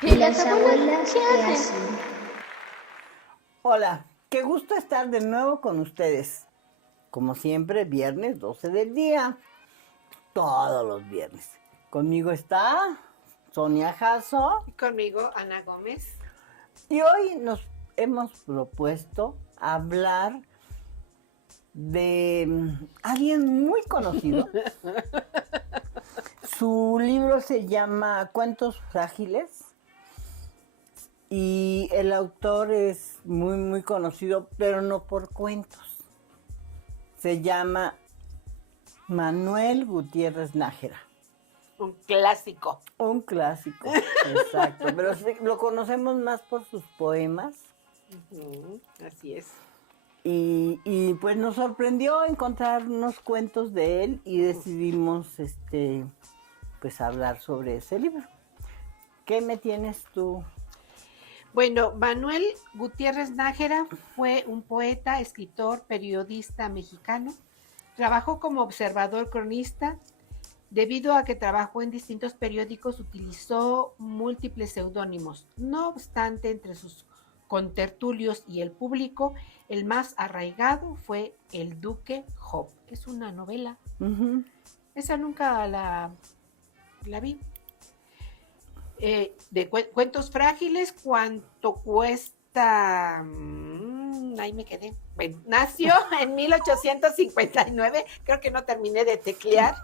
¿Y las abuelas qué hacen? hacen? Hola, qué gusto estar de nuevo con ustedes. Como siempre, viernes 12 del día, todos los viernes. Conmigo está Sonia Jasso. Y conmigo, Ana Gómez. Y hoy nos hemos propuesto hablar de alguien muy conocido. Su libro se llama Cuentos Frágiles. Y el autor es muy conocido, pero no por cuentos. Se llama Manuel Gutiérrez Nájera. Un clásico. Un clásico, exacto. Pero lo conocemos más por sus poemas. Así es. Y pues nos sorprendió encontrar unos cuentos de él y decidimos pues hablar sobre ese libro. ¿Qué me tienes tú? Bueno, Manuel Gutiérrez Nájera fue un poeta, escritor, periodista mexicano. Trabajó como observador cronista. Debido a que trabajó en distintos periódicos, utilizó múltiples seudónimos. No obstante, entre sus contertulios y el público, el más arraigado fue El Duque Job. Es una novela. Esa nunca la vi. De cuentos frágiles, ¿cuánto cuesta? Ahí me quedé. Bueno, nació en 1859, creo que no terminé de teclear.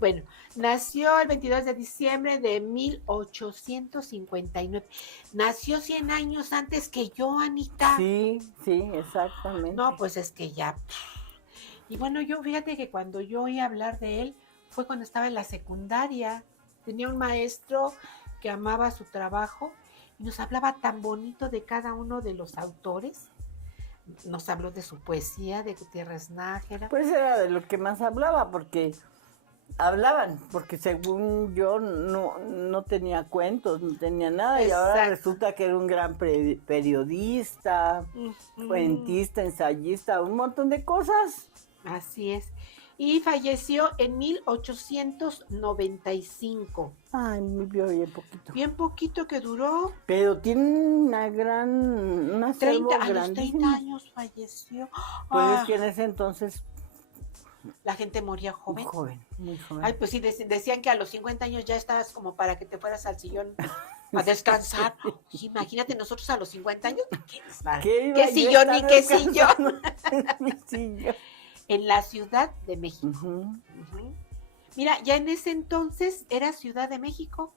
Bueno, nació el 22 de diciembre de 1859. Nació 100 años antes que yo, Anita. Sí, exactamente. No, pues es que ya. Y bueno, yo fíjate que cuando yo oí hablar de él fue cuando estaba en la secundaria. Tenía un maestro que amaba su trabajo y nos hablaba tan bonito de cada uno de los autores. Nos habló de su poesía, de Gutiérrez Nájera. Pues era de lo que más hablaba, porque según yo no tenía cuentos, no tenía nada. Exacto. Y ahora resulta que era un gran periodista, cuentista, ensayista, un montón de cosas. Así es. Y falleció en 1895. Ay, bien poquito. Bien poquito que duró. Pero tiene una 30 años falleció. Pues es que en ese entonces la gente moría joven. Muy joven. Ay, pues sí, decían que a los 50 años ya estabas como para que te fueras al sillón a descansar. Oye, imagínate, nosotros a los 50 años, ¿qué sillón ni qué sillón? En la Ciudad de México. Mira, ya en ese entonces era Ciudad de México.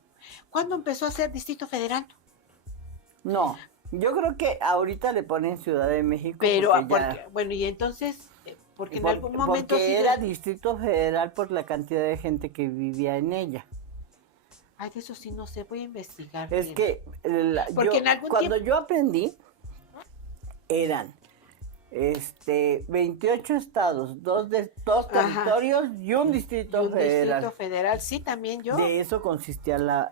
¿Cuándo empezó a ser Distrito Federal? No, yo creo que ahorita le ponen Ciudad de México. Pero, bueno, y entonces, porque en algún momento... Porque era Distrito Federal por la cantidad de gente que vivía en ella. Ay, de eso sí no sé, voy a investigar. Es que cuando yo aprendí, eran 28 estados, dos territorios y un distrito federal. Distrito Federal, sí, también yo. De eso consistía la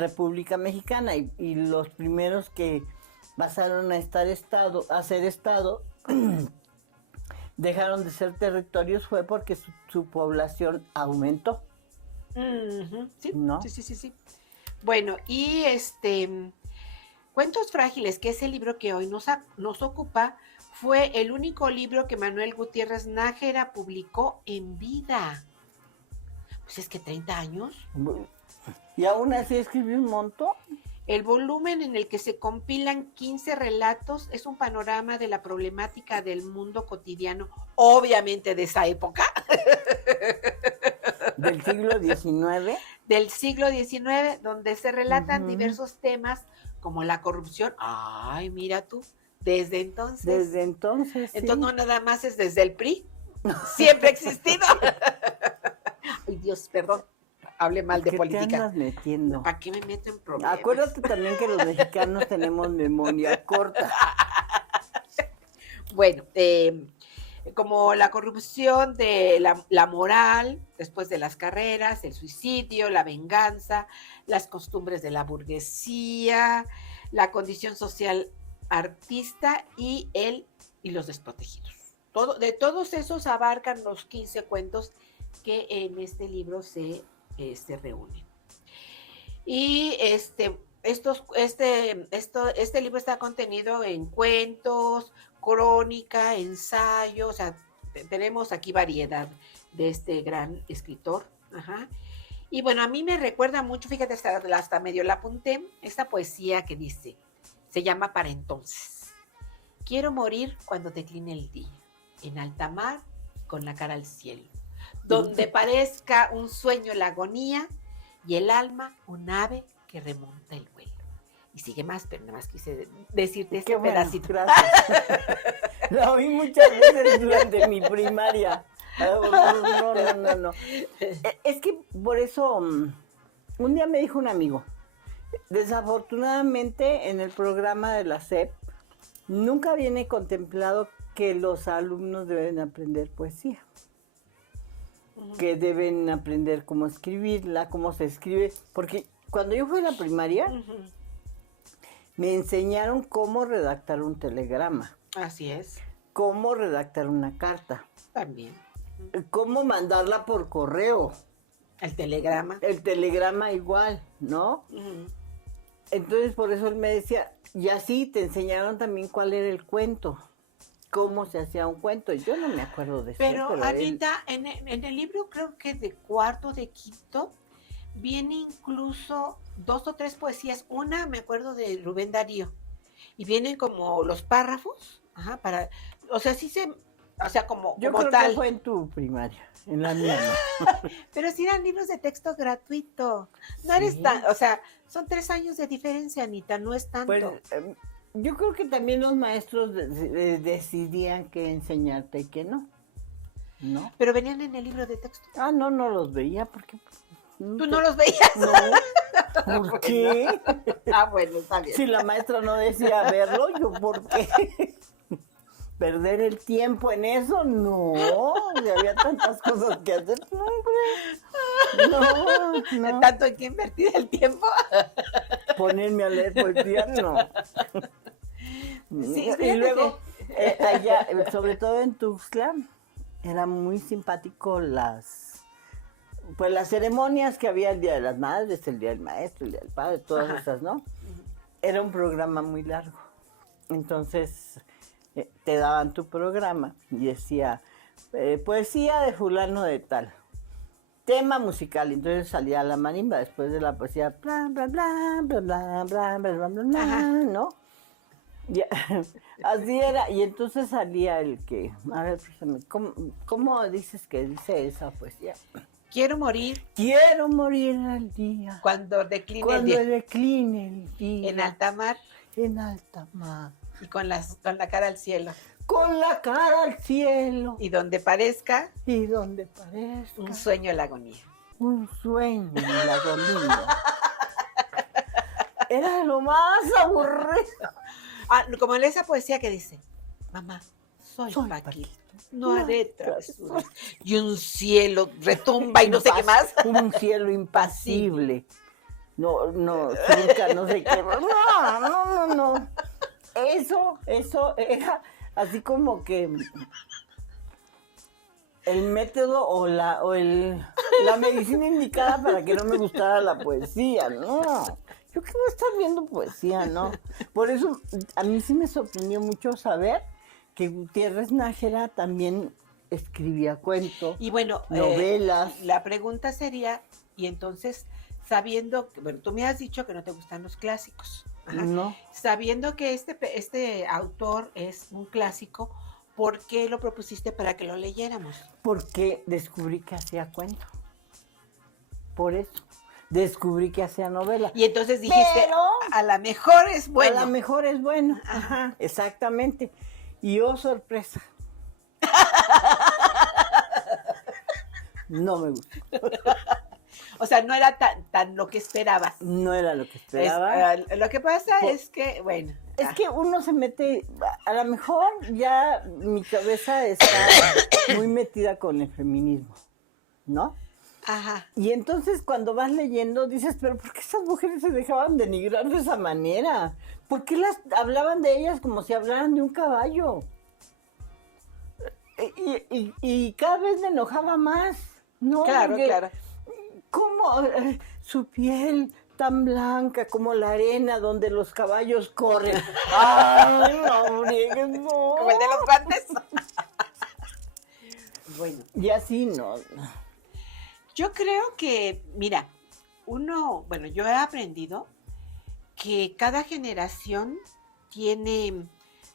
República Mexicana. Y los primeros que pasaron a ser estado dejaron de ser territorios fue porque su población aumentó. Sí, ¿no? Sí. Bueno, y Cuentos Frágiles, que es el libro que hoy nos ocupa, fue el único libro que Manuel Gutiérrez Nájera publicó en vida. Pues es que 30 años. ¿Y aún así escribió un montón? El volumen en el que se compilan 15 relatos es un panorama de la problemática del mundo cotidiano, obviamente de esa época. ¿Del siglo XIX? Del siglo XIX, donde se relatan diversos temas como la corrupción. Ay, mira tú, desde entonces. Desde entonces, Entonces no nada más es desde el PRI, siempre ha existido. Ay, Dios, perdón, hable mal de política. ¿Qué te andas metiendo? ¿Para qué me meto en problemas? Acuérdate también que los mexicanos tenemos memoria corta. Bueno, como la corrupción de la moral, después de las carreras, el suicidio, la venganza, las costumbres de la burguesía, la condición social artista y los desprotegidos. De todos esos abarcan los 15 cuentos que en este libro se se reúnen. Y este libro está contenido en cuentos, crónica, ensayo, o sea, tenemos aquí variedad de este gran escritor. Ajá. Y bueno, a mí me recuerda mucho, fíjate, hasta medio la apunté, esta poesía que dice, se llama Para entonces. Quiero morir cuando decline el día, en alta mar, con la cara al cielo, donde parezca un sueño la agonía y el alma un ave que remonta el vuelo. Y sigue más, pero nada más quise decirte este pedacito. Gracias. Lo oí muchas veces durante mi primaria. No. Es que por eso, un día me dijo un amigo, desafortunadamente en el programa de la SEP nunca viene contemplado que los alumnos deben aprender poesía, que deben aprender cómo escribirla, cómo se escribe, porque cuando yo fui a la primaria me enseñaron cómo redactar un telegrama. Así es. Cómo redactar una carta. También. Cómo mandarla por correo. El telegrama. El telegrama igual, ¿no? Entonces por eso él me decía, y así te enseñaron también cuál era el cuento, cómo se hacía un cuento. Yo no me acuerdo de eso. Pero Anita, en el libro creo que de cuarto, de quinto, viene incluso 2 o 3 poesías. Una me acuerdo de Rubén Darío. Y vienen como los párrafos, o sea, sí se, o sea, como yo como creo tal. Que fue en tu primaria, en la mía no. Pero sí eran libros de texto gratuito. No Sí. eres tan, o sea, son 3 años de diferencia, Anita, no es tanto. Pues, yo creo que también los maestros decidían qué enseñarte y qué no, ¿no? Pero venían en el libro de texto. No los veía porque... ¿Tú no los veías? No. ¿Por qué? Bueno, está bien. Si la maestra no decía verlo, ¿yo por qué? ¿Perder el tiempo en eso? No, y había tantas cosas que hacer. No, hombre. No. ¿Tanto hay que invertir el tiempo? Ponerme a leer poesía, no. Sí, y luego, allá, sobre todo en Tuxtla, era muy simpático las ceremonias que había el Día de las Madres, el Día del Maestro, el Día del Padre, todas esas, ¿no? Era un programa muy largo. Entonces, te daban tu programa y decía, poesía de fulano de tal, tema musical. Entonces salía la marimba después de la poesía, bla, bla, bla, bla, bla, bla, bla, bla, bla, bla, ¿no? Y, así era. Y entonces salía el que, a ver, ¿cómo dices que dice esa poesía? Quiero morir al día. cuando decline Cuando el día. decline el día. En alta mar. En alta mar. Y con la cara al cielo. Con la cara al cielo. Y donde parezca. Y donde parezca. Un sueño en la agonía. Un sueño en la agonía. Era lo más aburrido. Como en esa poesía que dice, mamá, soy Paquito. No haré travesuras. Y un cielo retumba y no sé qué más. Un cielo impasible. No, nunca, no sé qué. No. Eso era así como que el método o la medicina indicada para que no me gustara la poesía, no. Yo qué voy a estar viendo poesía, ¿no? Por eso a mí sí me sorprendió mucho saber que Gutiérrez Nájera también escribía cuentos, y bueno, novelas. La pregunta sería, y entonces, sabiendo, bueno, tú me has dicho que no te gustan los clásicos. No. Sabiendo que este autor es un clásico, ¿por qué lo propusiste para que lo leyéramos? Porque descubrí que hacía cuento. Por eso. Descubrí que hacía novela. Y entonces dijiste, pero, a lo mejor es bueno. A lo mejor es bueno. Ajá, exactamente. Y oh, sorpresa. No me gustó. O sea, no era tan lo que esperabas. No era lo que esperaba. Lo que pasa es que, bueno. Es que uno se mete, a lo mejor ya mi cabeza está muy metida con el feminismo, ¿no? Ajá. Y entonces cuando vas leyendo dices, pero ¿por qué esas mujeres se dejaban denigrar de esa manera? ¿Por qué hablaban de ellas como si hablaran de un caballo? Y cada vez me enojaba más, ¿no? Claro, porque, claro. ¿Cómo su piel tan blanca como la arena donde los caballos corren? ¡Ay, no, no! Como el de los guantes. Bueno, Y así no. yo creo que, mira, yo he aprendido que cada generación tiene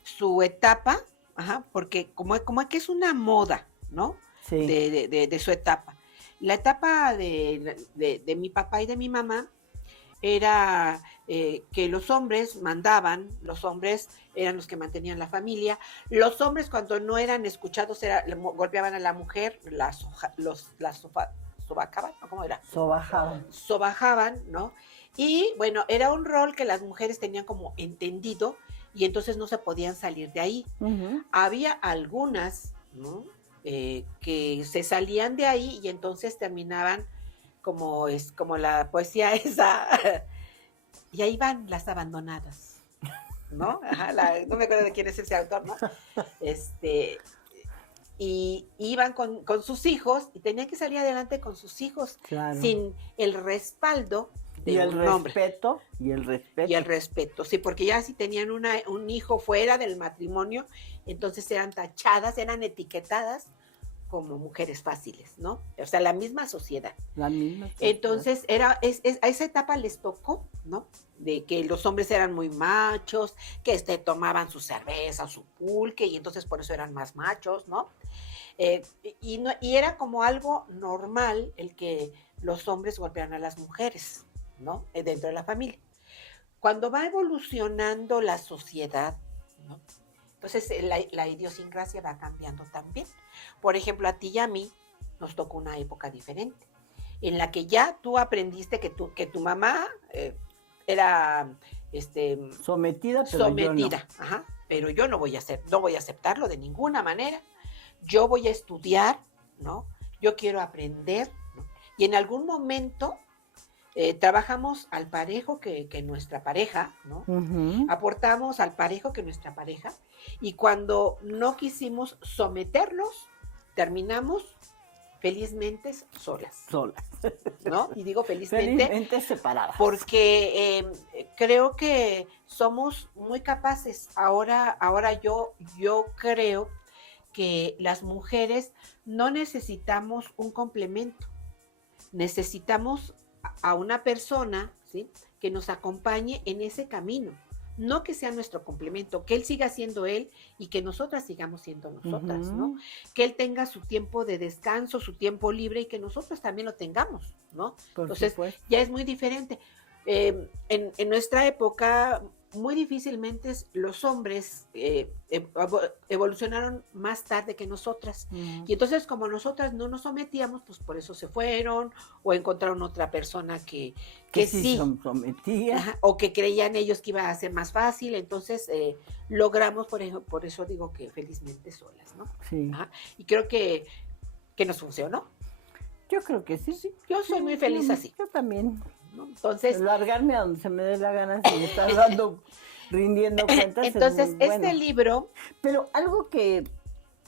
su etapa, porque como que es una moda, ¿no? Sí. De su etapa. La etapa de mi papá y de mi mamá era que los hombres mandaban, los hombres eran los que mantenían la familia, los hombres cuando no eran escuchados golpeaban a la mujer, sobacaban, ¿no? ¿Cómo era? Sobajaban, ¿no? Y bueno, era un rol que las mujeres tenían como entendido y entonces no se podían salir de ahí. Uh-huh. Había algunas, ¿no? Que se salían de ahí y entonces terminaban como la poesía esa, y ahí van las abandonadas, ¿no? No me acuerdo de quién es ese autor, ¿no? Y iban con sus hijos y tenían que salir adelante con sus hijos, claro, sin el respaldo de un hombre. Y el respeto, sí, porque ya si tenían un hijo fuera del matrimonio, entonces eran tachadas, eran etiquetadas como mujeres fáciles, ¿no? O sea, la misma sociedad. Entonces, a esa etapa les tocó, ¿no? De que los hombres eran muy machos, que tomaban su cerveza, su pulque, y entonces por eso eran más machos, ¿no? Y era como algo normal el que los hombres golpearan a las mujeres, ¿no? Dentro de la familia. Cuando va evolucionando la sociedad, ¿no? Entonces la idiosincrasia va cambiando también. Por ejemplo, a ti y a mí nos tocó una época diferente, en la que ya tú aprendiste que tu mamá era sometida, pero yo no voy a aceptarlo de ninguna manera. Yo voy a estudiar, ¿no? Yo quiero aprender, ¿no? Y en algún momento trabajamos al parejo que nuestra pareja, ¿no? Uh-huh. Aportamos al parejo que nuestra pareja, y cuando no quisimos someternos, terminamos felizmente solas, ¿no? Y digo felizmente separadas. Porque creo que somos muy capaces. Ahora yo creo que las mujeres no necesitamos un complemento, necesitamos a una persona, ¿sí?, que nos acompañe en ese camino, no que sea nuestro complemento, que él siga siendo él y que nosotras sigamos siendo nosotras, uh-huh, ¿no? Que él tenga su tiempo de descanso, su tiempo libre, y que nosotros también lo tengamos, ¿no? Entonces, ya es muy diferente. En nuestra época, muy difícilmente los hombres evolucionaron más tarde que nosotras. Y entonces, como nosotras no nos sometíamos, pues por eso se fueron o encontraron otra persona que sí sometía. O que creían ellos que iba a ser más fácil. Entonces, logramos, por eso digo que felizmente solas, ¿no? Sí. Y creo que nos funcionó. Yo creo que sí. Yo soy muy feliz así. Yo también. ¿No? Entonces, largarme a donde se me dé la gana, si me estás rindiendo cuentas. Entonces, es bueno. libro. Pero algo que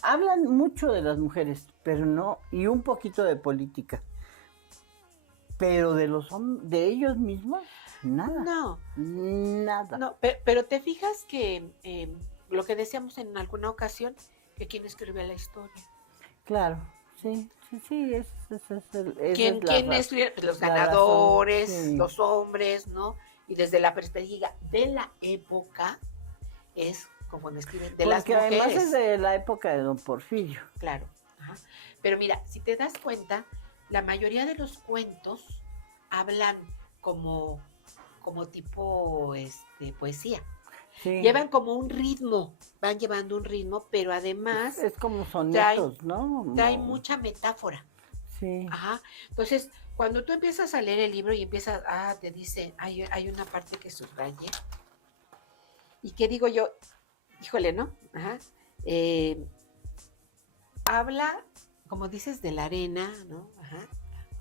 hablan mucho de las mujeres, pero no, y un poquito de política. Pero de ellos mismos, nada. No. Nada. No, pero te fijas que lo que decíamos en alguna ocasión, que quién escribe la historia. Claro, sí. ¿Quién es los ganadores, sí, los hombres, ¿no? Y desde la perspectiva de la época es como me escriben de las mujeres. Porque además es de la época de don Porfirio. Claro. Ajá. Pero mira, si te das cuenta, la mayoría de los cuentos hablan como tipo poesía. Sí. Llevan como un ritmo, van llevando un ritmo, pero además es como sonetos, trae mucha metáfora. Sí. Ajá. Entonces, cuando tú empiezas a leer el libro y empiezas, te dice, hay una parte que subraye. ¿Y qué digo yo? Híjole, ¿no? Ajá. Habla, como dices, de la arena, ¿no? Ajá.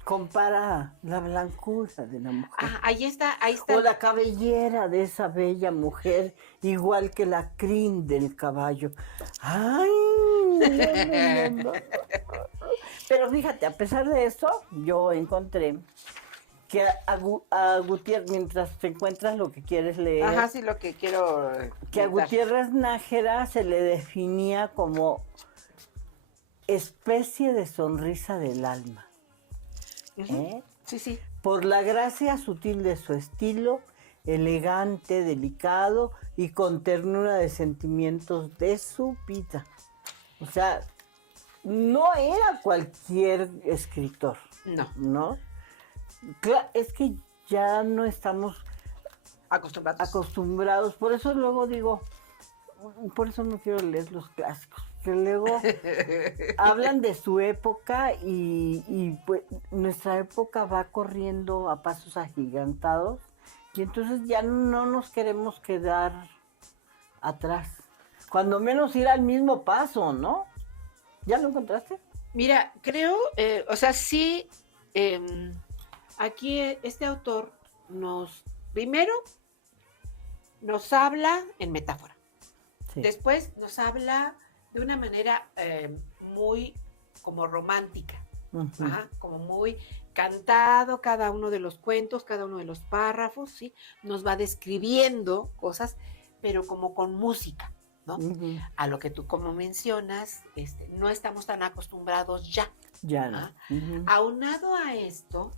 Compara la blancura de la mujer. Ahí está. O la cabellera de esa bella mujer, igual que la crin del caballo. ¡Ay! No. Pero fíjate, a pesar de eso, yo encontré que a Gutiérrez, mientras te encuentras lo que quieres leer, Ajá, sí, lo que quiero que a comentar. Gutiérrez Nájera se le definía como especie de sonrisa del alma. Ujú. Sí, sí. Por la gracia sutil de su estilo, elegante, delicado y con ternura de sentimientos de su vida. O sea, no era cualquier escritor, No. ¿no? Es que ya no estamos acostumbrados. Por eso luego digo, por eso no quiero leer los clásicos, que luego hablan de su época y pues nuestra época va corriendo a pasos agigantados y entonces ya no nos queremos quedar atrás. Cuando menos ir al mismo paso, ¿no? ¿Ya lo encontraste? Mira, creo, o sea, sí, aquí este autor primero nos habla en metáfora, Sí. después nos habla de una manera muy como romántica, Ujú. ajá, como muy cantado cada uno de los cuentos, cada uno de los párrafos, ¿sí? Nos va describiendo cosas, pero como con música, ¿no? Ujú. A lo que tú como mencionas, no estamos tan acostumbrados ya. Ya no. ¿Ah? Ujú. Aunado a esto,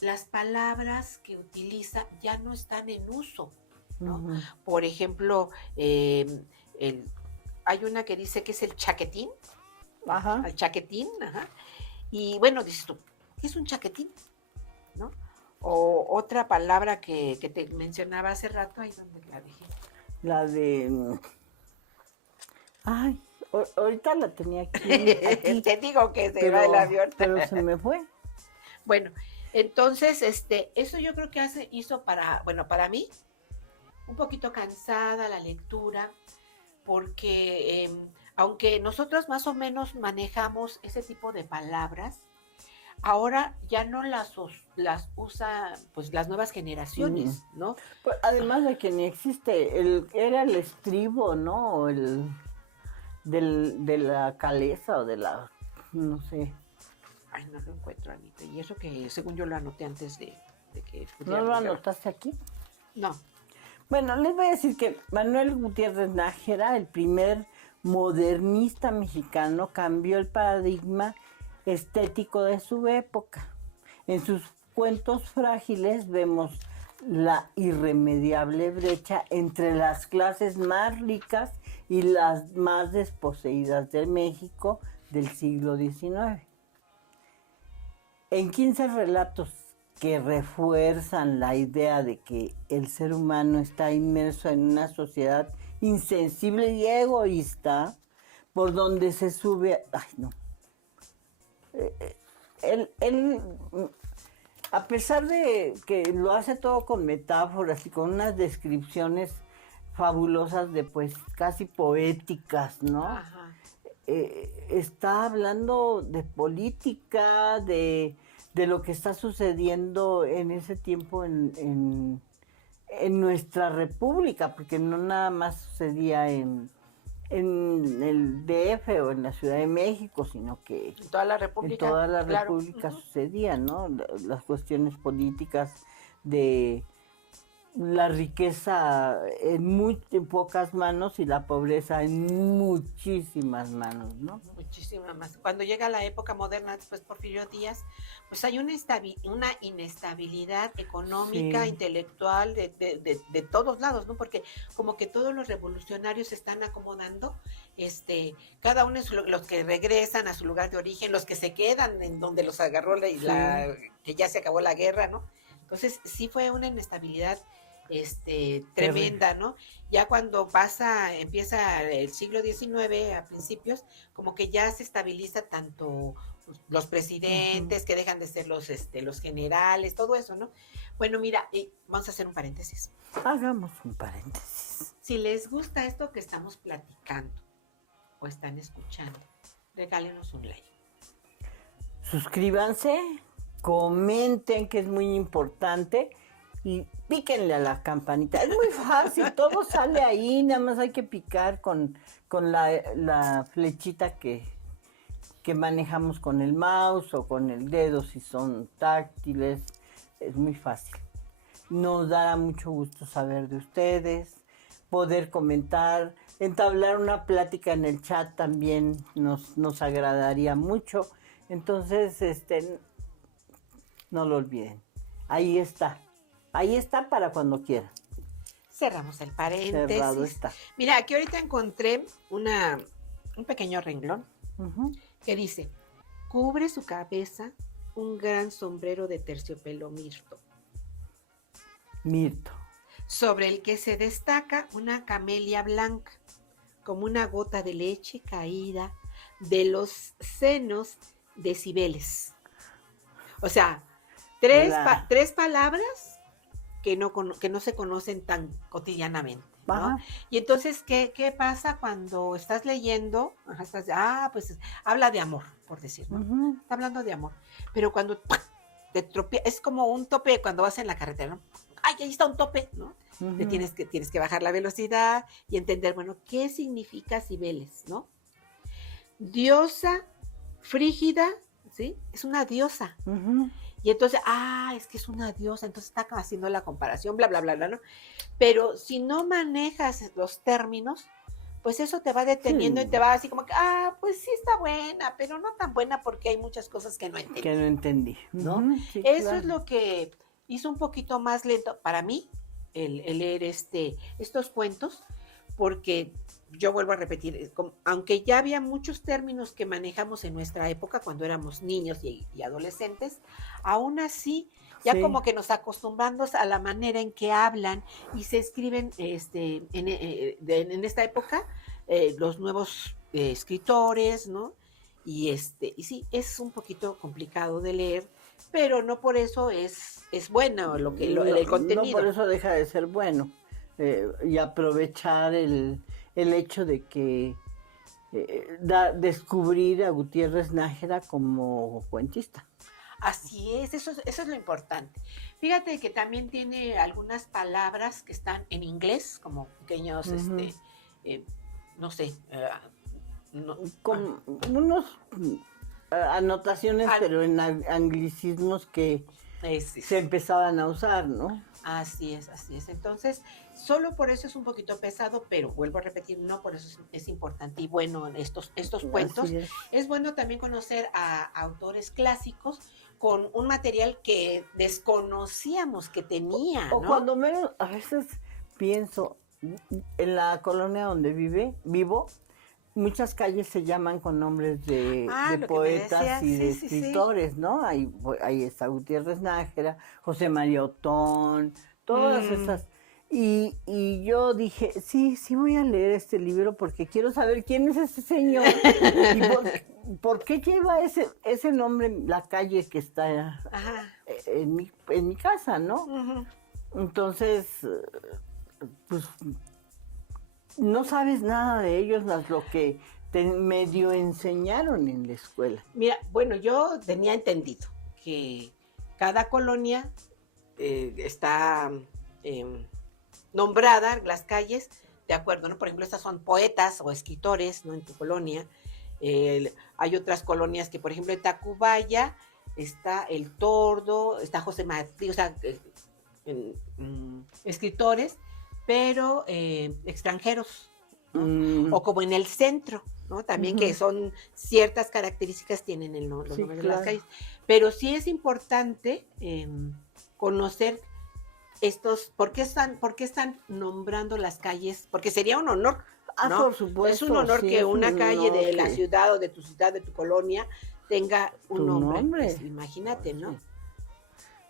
las palabras que utiliza ya no están en uso, ¿no? Ujú. Por ejemplo, hay una que dice que es el chaquetín, Ajá. el chaquetín, ajá. Y bueno, dices tú, ¿qué es un chaquetín? ¿No? O otra palabra que te mencionaba hace rato, ahí donde la dejé. La de... Ay, ahorita la tenía aquí, Te digo que se va el avión. pero se me fue. Bueno, entonces, eso yo creo que hizo para mí, un poquito cansada la lectura, porque aunque nosotros más o menos manejamos ese tipo de palabras, ahora ya no las usa pues las nuevas generaciones, ¿no? Pues, además de que ni existe, era el estribo, ¿no? O de la caleza o de la, no sé. Ay, no lo encuentro, Anita. Y eso que según yo lo anoté antes de que ¿No lo anotaste aquí? No. Bueno, les voy a decir que Manuel Gutiérrez Nájera, el primer modernista mexicano, cambió el paradigma estético de su época. En sus cuentos frágiles vemos la irremediable brecha entre las clases más ricas y las más desposeídas de México del siglo XIX. En 15 relatos que refuerzan la idea de que el ser humano está inmerso en una sociedad insensible y egoísta, por donde se sube... Ay, no. Él, a pesar de que lo hace todo con metáforas y con unas descripciones fabulosas de pues casi poéticas, ¿no? Ajá. Está hablando de política, de lo que está sucediendo en ese tiempo en nuestra república, porque no nada más sucedía en el DF o en la Ciudad de México, sino que En toda la República. en toda la claro. República Uh-huh. sucedía, ¿no? Las cuestiones políticas de la riqueza en pocas manos y la pobreza en muchísimas manos, ¿no? Muchísima más. Cuando llega la época moderna, después Porfirio Díaz, pues hay una inestabilidad económica, Sí. intelectual, de todos lados, ¿no? Porque como que todos los revolucionarios se están acomodando, cada uno es los que regresan a su lugar de origen, los que se quedan en donde los agarró que ya se acabó la guerra, ¿no? Entonces sí fue una inestabilidad tremenda, ¿no? Ya cuando empieza el siglo XIX a principios, como que ya se estabiliza tanto los presidentes, que dejan de ser los generales, todo eso, ¿no? Bueno, mira, vamos a hacer un paréntesis. Hagamos un paréntesis. Si les gusta esto que estamos platicando o están escuchando, regálenos un like. Suscríbanse, comenten, que es muy importante, y píquenle a la campanita. Es muy fácil, todo sale ahí, nada más hay que picar con la flechita que que manejamos con el mouse o con el dedo si son táctiles. Es muy fácil. Nos dará mucho gusto saber de ustedes, poder comentar, entablar una plática en el chat también nos agradaría mucho. Entonces, no lo olviden. Ahí está para cuando quieran. Cerramos el paréntesis. Cerrado está. Mira, aquí ahorita encontré un pequeño renglón que dice, cubre su cabeza un gran sombrero de terciopelo mirto, sobre el que se destaca una camelia blanca, como una gota de leche caída de los senos de Cibeles. O sea, tres palabras que no se conocen tan cotidianamente, ¿no? Ajá. Y entonces, ¿qué pasa cuando estás leyendo? Pues habla de amor, por decir, ¿no? Está hablando de amor. Pero cuando te tropiezas, es como un tope cuando vas en la carretera, ¿no? ¡Ay, ahí está un tope! ¿no? Tienes que bajar la velocidad y entender, bueno, ¿qué significa Cibeles, no? Diosa frígida, ¿sí? Es una diosa. Y entonces, es que es una diosa, entonces está haciendo la comparación, bla, bla, bla, bla, ¿no? Pero si no manejas los términos, pues eso te va deteniendo y te va así como que, pues sí está buena, pero no tan buena porque hay muchas cosas que no entendí. ¿no? Sí, Eso claro. es lo que hizo un poquito más lento para mí el leer estos cuentos, porque yo vuelvo a repetir, aunque ya había muchos términos que manejamos en nuestra época cuando éramos niños y adolescentes, aún así ya como que nos acostumbramos a la manera en que hablan y se escriben en esta época los nuevos escritores, ¿no? Y sí, es un poquito complicado de leer, pero no por eso es bueno el contenido. No por eso deja de ser bueno. Y aprovechar el hecho de que descubrir a Gutiérrez Nájera como cuentista. Así es, eso es lo importante. Fíjate que también tiene algunas palabras que están en inglés, como pequeños, no sé, con unos anotaciones, pero en anglicismos que se empezaban a usar, ¿no? Así es. Entonces, solo por eso es un poquito pesado, pero vuelvo a repetir, no por eso es importante y bueno estos cuentos. Es bueno también conocer a autores clásicos con un material que desconocíamos que tenía, ¿no? O cuando menos, a veces pienso, en la colonia donde vivo, muchas calles se llaman con nombres de poetas y de escritores, ¿no? Ahí está Gutiérrez Nájera, José María Otón, todas esas. Y yo dije, sí voy a leer este libro porque quiero saber quién es ese señor y por qué lleva ese nombre en la calle que está en mi casa, ¿no? Entonces, pues no sabes nada de ellos más lo que te medio enseñaron en la escuela. Mira, bueno, yo tenía entendido que cada colonia está nombrada, las calles, de acuerdo, ¿no? Por ejemplo, estas son poetas o escritores, ¿no? En tu colonia. Hay otras colonias que, por ejemplo, en Tacubaya está El Tordo, está José Martí, o sea, escritores, pero extranjeros, ¿no? O como en el centro, ¿no? También que son ciertas características tienen los nombres de las calles. Pero sí es importante conocer ¿por qué están nombrando las calles? Porque sería un honor, ¿no? Por supuesto. Es un honor que una calle de la ciudad o de tu ciudad, de tu colonia, tenga un nombre. Pues, imagínate, ¿no?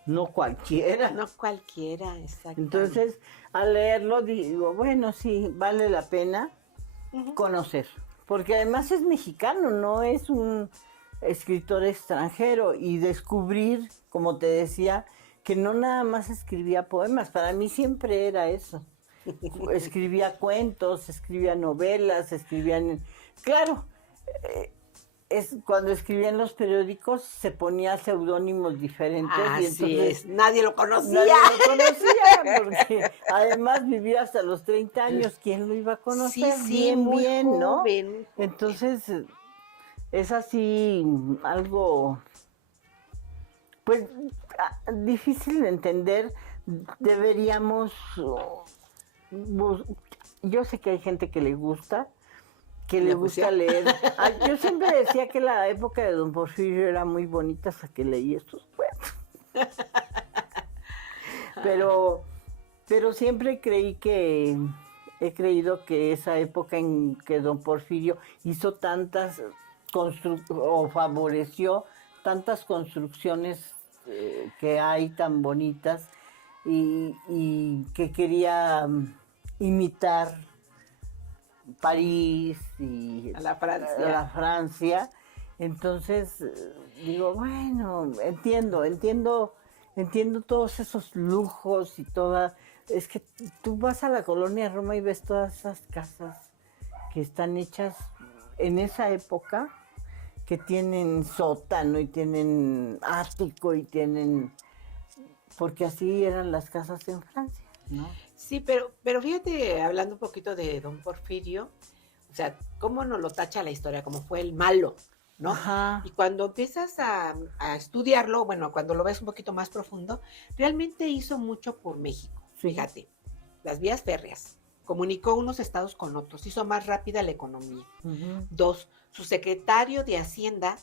No cualquiera. No cualquiera, exacto. Entonces, al leerlo digo, bueno, sí, vale la pena conocer. Porque además es mexicano, no es un escritor extranjero. Y descubrir, como te decía, que no nada más escribía poemas. Para mí siempre era eso. Escribía cuentos, escribía novelas, Claro, cuando escribía en los periódicos se ponía seudónimos diferentes. Y entonces nadie lo conocía. Nadie lo conocía, porque además vivía hasta los 30 años. ¿Quién lo iba a conocer? Sí, muy bien, joven, ¿no? Entonces, es así algo, pues, difícil de entender. Deberíamos, yo sé que hay gente que le gusta leer. Yo siempre decía que la época de Don Porfirio era muy bonita hasta que leí estos cuentos. Pero siempre he creído que esa época en que Don Porfirio hizo o favoreció tantas construcciones que hay tan bonitas y que quería imitar París y A la Francia. Entonces, digo, bueno, entiendo todos esos lujos y es que tú vas a la colonia Roma y ves todas esas casas que están hechas en esa época, que tienen sótano y tienen ático y porque así eran las casas en Francia, ¿no? Sí, pero fíjate, hablando un poquito de Don Porfirio, o sea, cómo nos lo tacha la historia, como fue el malo, ¿no? Ajá. Y cuando empiezas a estudiarlo, bueno, cuando lo ves un poquito más profundo, realmente hizo mucho por México. Sí. Fíjate, las vías férreas, comunicó unos estados con otros, hizo más rápida la economía. Uh-huh. 2, su secretario de Hacienda,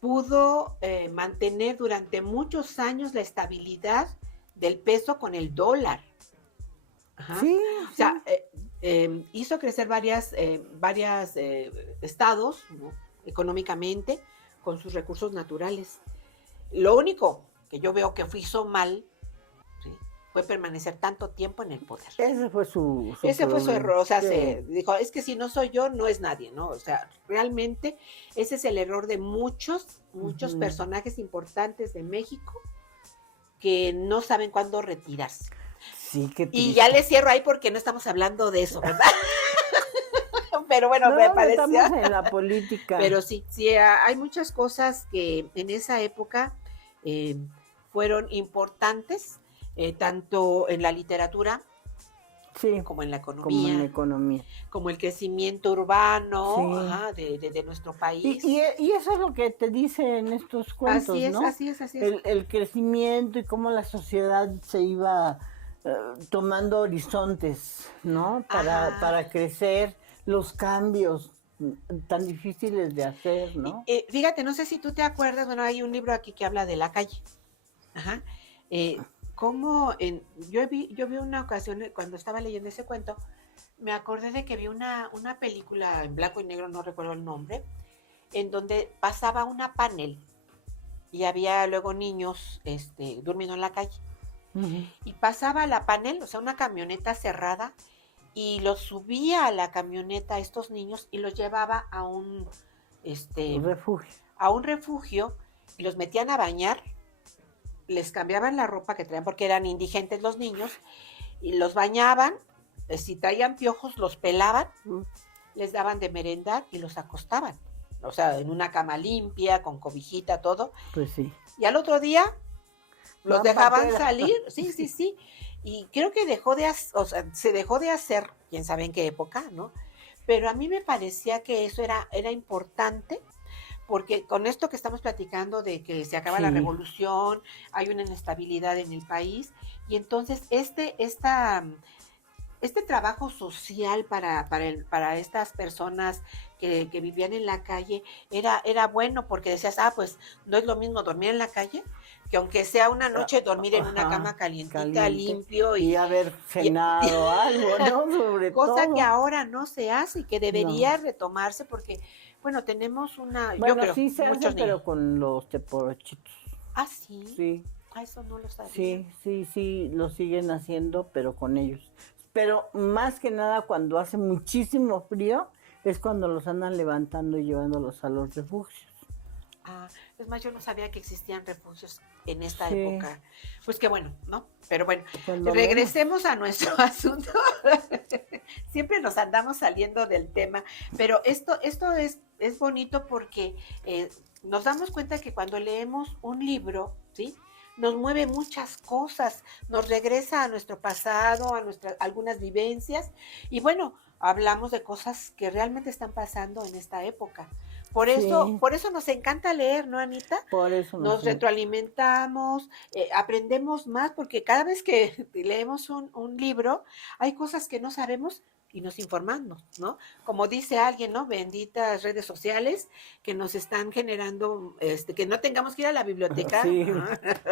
pudo mantener durante muchos años la estabilidad del peso con el dólar. Sí, o sea, hizo crecer varias estados, ¿no? Económicamente con sus recursos naturales. Lo único que yo veo que hizo mal, ¿sí?, fue permanecer tanto tiempo en el poder. Ese fue su error. O sea, sí. Se dijo, es que si no soy yo, no es nadie, ¿no? O sea, realmente ese es el error de muchos uh-huh. personajes importantes de México que no saben cuándo retirarse. Sí, qué triste. Y ya les cierro ahí porque no estamos hablando de eso, ¿verdad? Pero bueno, no, me parecía. Estamos en la política. Pero sí, hay muchas cosas que en esa época fueron importantes, tanto en la literatura, sí, como en la economía, como el crecimiento urbano, sí, de nuestro país. Y eso es lo que te dice en estos cuentos, así es, ¿no? Así es. El crecimiento y cómo la sociedad se iba tomando horizontes, ¿no? Para crecer, los cambios tan difíciles de hacer, ¿no? Fíjate, no sé si tú te acuerdas, bueno, hay un libro aquí que habla de la calle. Yo vi una ocasión cuando estaba leyendo ese cuento, me acordé de que vi una película en blanco y negro, no recuerdo el nombre, en donde pasaba una panel y había luego niños durmiendo en la calle. Uh-huh. Y pasaba la panel, o sea, una camioneta cerrada, y los subía a la camioneta a estos niños y los llevaba a un refugio y los metían a bañar, les cambiaban la ropa que traían porque eran indigentes los niños y los bañaban, si traían piojos los pelaban, les daban de merendar y los acostaban, o sea, en una cama limpia, con cobijita, todo. Pues sí. Y al otro día los dejaban salir, sí. Y creo que se dejó de hacer, quién sabe en qué época, ¿no? Pero a mí me parecía que eso era importante, porque con esto que estamos platicando de que se acaba la revolución, hay una inestabilidad en el país, y entonces este trabajo social para estas personas que vivían en la calle era bueno, porque decías, pues no es lo mismo dormir en la calle que aunque sea una noche dormir en una cama calientita, limpio y haber cenado algo, ¿no? Sobre cosa todo. que ahora no se hace y que debería retomarse, porque bueno, tenemos yo creo, sí se hace, niños. Pero con los teporochitos. ¿Ah, sí? Sí. Eso no lo sabía. Sí, lo siguen haciendo, pero con ellos. Pero más que nada cuando hace muchísimo frío, es cuando los andan levantando y llevándolos a los refugios. Es más, yo no sabía que existían refugios en esta época. Pues qué bueno, ¿no? Pero bueno, regresemos a nuestro asunto. Siempre nos andamos saliendo del tema, pero esto es bonito porque nos damos cuenta que cuando leemos un libro, ¿sí?, nos mueve muchas cosas, nos regresa a nuestro pasado, a algunas vivencias, y bueno, hablamos de cosas que realmente están pasando en esta época. Por Sí. eso nos encanta leer, ¿no, Anita? Por eso Nos retroalimentamos, aprendemos más, porque cada vez que leemos un libro, hay cosas que no sabemos y nos informamos, ¿no? Como dice alguien, ¿no? Benditas redes sociales que nos están generando, que no tengamos que ir a la biblioteca. Sí,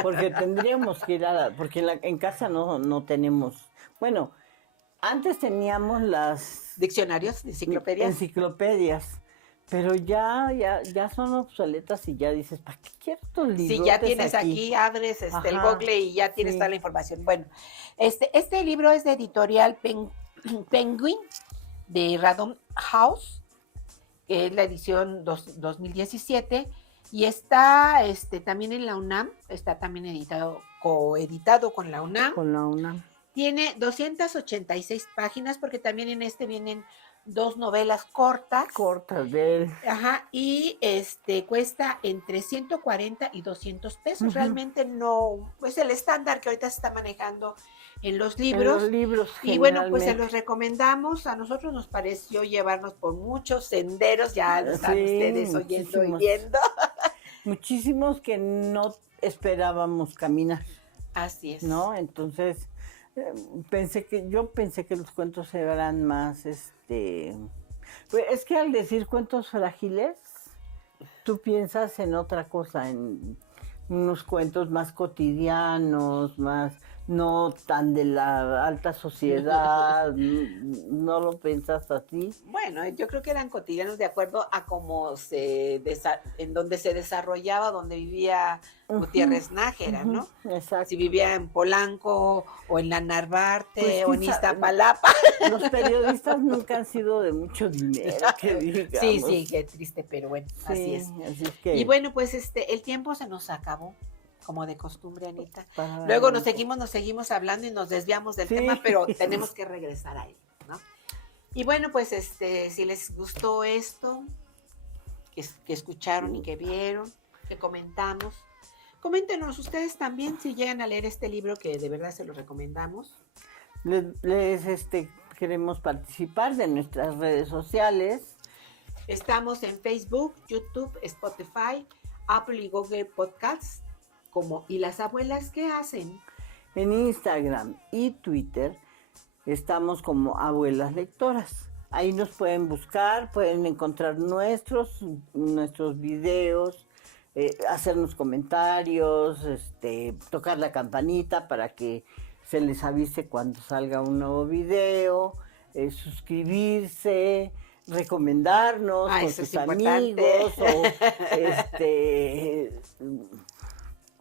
porque tendríamos que ir porque en casa no tenemos, bueno, antes teníamos las Diccionarios, enciclopedias. enciclopedias, pero ya son obsoletas y ya dices, ¿para qué quiero estos libros? Si ya tienes aquí, abres el Google y ya tienes toda la información. Bueno, este libro es de editorial Penguin, de Random House, que es la edición 2017, y está también en la UNAM, está también coeditado con la UNAM. Con la UNAM. Tiene 286 páginas, porque también en vienen 2 novelas cortas. Cortas de él. Ajá, y cuesta entre 140 y 200 pesos. Realmente no, pues el estándar que ahorita se está manejando en los libros. En los libros, y bueno, pues se los recomendamos. A nosotros nos pareció llevarnos por muchos senderos, ya lo están ustedes oyendo y viendo. Muchísimos que no esperábamos caminar. Así es. ¿No? Entonces, yo pensé que los cuentos eran más, pues es que al decir cuentos frágiles, tú piensas en otra cosa, en unos cuentos más cotidianos, más, no tan de la alta sociedad, ¿no lo pensas así? Bueno, yo creo que eran cotidianos de acuerdo a cómo en donde se desarrollaba, donde vivía Gutiérrez Nájera, ¿no? Exacto. Si vivía en Polanco o en la Narvarte Pues o en Iztapalapa. Los periodistas nunca han sido de mucho dinero, que digamos. Sí, qué triste, pero bueno, Sí, así es. Así es que... Y bueno, pues el tiempo se nos acabó, como de costumbre, Anita. Luego nos seguimos hablando y nos desviamos del tema, pero tenemos que regresar a él, ¿no? Y bueno, pues si les gustó esto, que escucharon y que vieron, que comentamos, coméntenos ustedes también si llegan a leer este libro, que de verdad se lo recomendamos. Les queremos participar de nuestras redes sociales. Estamos en Facebook, YouTube, Spotify, Apple y Google Podcasts, como ¿Y las abuelas qué hacen? En Instagram y Twitter estamos como Abuelas Lectoras. Ahí nos pueden buscar, pueden encontrar nuestros videos, hacernos comentarios, tocar la campanita para que se les avise cuando salga un nuevo video, suscribirse, recomendarnos con sus amigos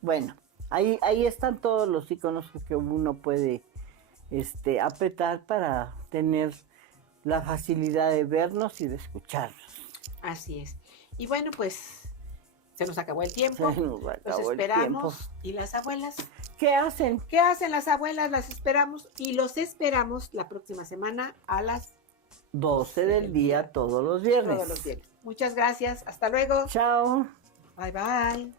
bueno, ahí están todos los iconos que uno puede apretar para tener la facilidad de vernos y de escucharnos. Así es. Y bueno, pues se nos acabó el tiempo. Los esperamos. ¿Y las abuelas? ¿Qué hacen? ¿Qué hacen las abuelas? Las esperamos y los esperamos la próxima semana a las 12 del día todos los viernes. Muchas gracias. Hasta luego. Chao. Bye, bye.